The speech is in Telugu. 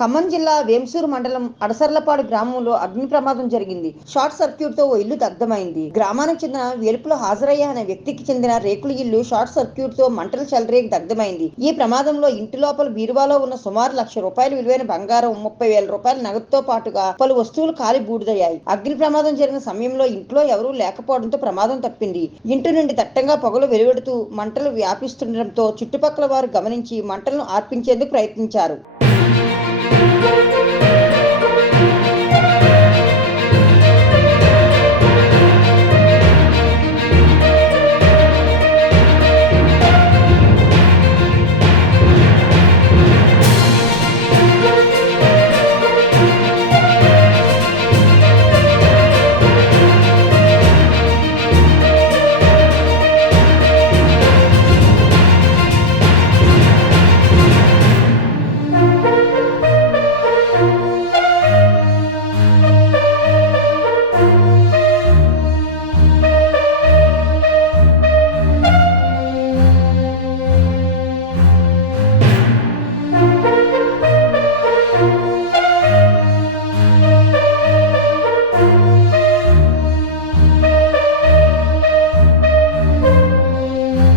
ఖమ్మం జిల్లా వేంసూరు మండలం అడసర్లపాడు గ్రామంలో అగ్ని ప్రమాదం జరిగింది. షార్ట్ సర్క్యూట్ తో ఓ ఇల్లు దగ్ధమైంది. గ్రామానికి చెందిన వేలుపుల హాజరయ్య అనే వ్యక్తికి చెందిన రేకుల ఇల్లు షార్ట్ సర్క్యూట్ తో మంటలు చెలరేగి దగ్ధమైంది. ఈ ప్రమాదంలో ఇంటి లోపల బీరువాలో ఉన్న సుమారు ₹1,00,000 విలువైన బంగారం, ₹30,000 నగదుతో పాటుగా పలు వస్తువులు కాలి బూడిదయ్యాయి. అగ్ని ప్రమాదం జరిగిన సమయంలో ఇంట్లో ఎవరూ లేకపోవడంతో ప్రమాదం తప్పింది. ఇంటి నుండి దట్టంగా పొగలు వెలువడుతూ మంటలు వ్యాపిస్తుండటంతో చుట్టుపక్కల వారు గమనించి మంటలను ఆర్పించేందుకు ప్రయత్నించారు.